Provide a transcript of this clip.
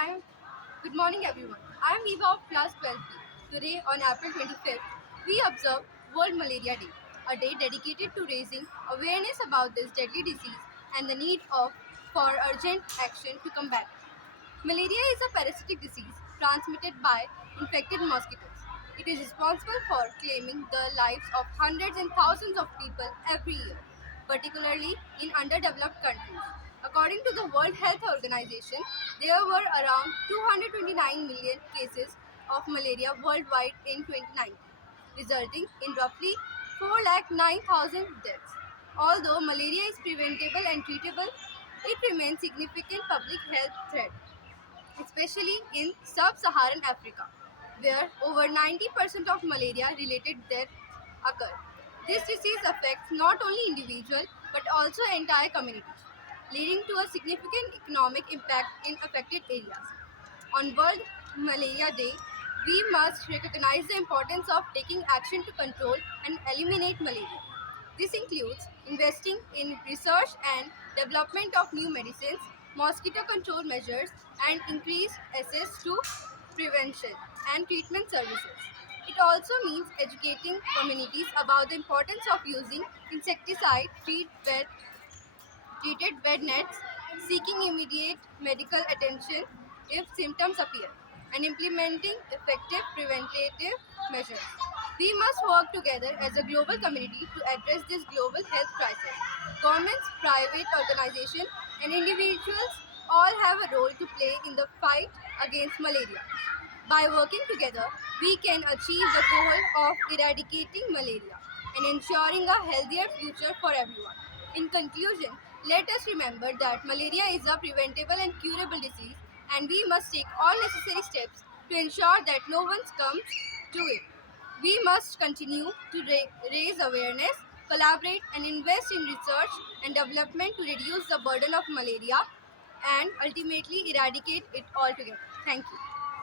I'm Good morning, everyone. I'm Eva of class 12B. Today, on April 25th, we observe World Malaria Day, a day dedicated to raising awareness about this deadly disease and the need for urgent action to combat it. Malaria is a parasitic disease transmitted by infected mosquitoes. It is responsible for claiming the lives of hundreds and thousands of people every year, particularly in underdeveloped countries. According to the World Health Organization, there were around 229 million cases of malaria worldwide in 2019, resulting in roughly 4,09,000 deaths. Although malaria is preventable and treatable, it remains significant public health threat, especially in sub-Saharan Africa, where over 90% of malaria-related deaths occur. This disease affects not only individuals but also entire communities, leading to a significant economic impact in affected areas. On World Malaria Day, we must recognize the importance of taking action to control and eliminate malaria. This includes investing in research and development of new medicines, mosquito control measures, and increased access to prevention and treatment services. It also means educating communities about the importance of using treated bed nets, seeking immediate medical attention if symptoms appear, and implementing effective preventative measures. We must work together as a global community to address this global health crisis. Governments, private organizations, and individuals all have a role to play in the fight against malaria. By working together, we can achieve the goal of eradicating malaria and ensuring a healthier future for everyone. In conclusion, let us remember that malaria is a preventable and curable disease, and we must take all necessary steps to ensure that no one succumbs to it. We must continue to raise awareness, collaborate, and invest in research and development to reduce the burden of malaria and ultimately eradicate it altogether. Thank you.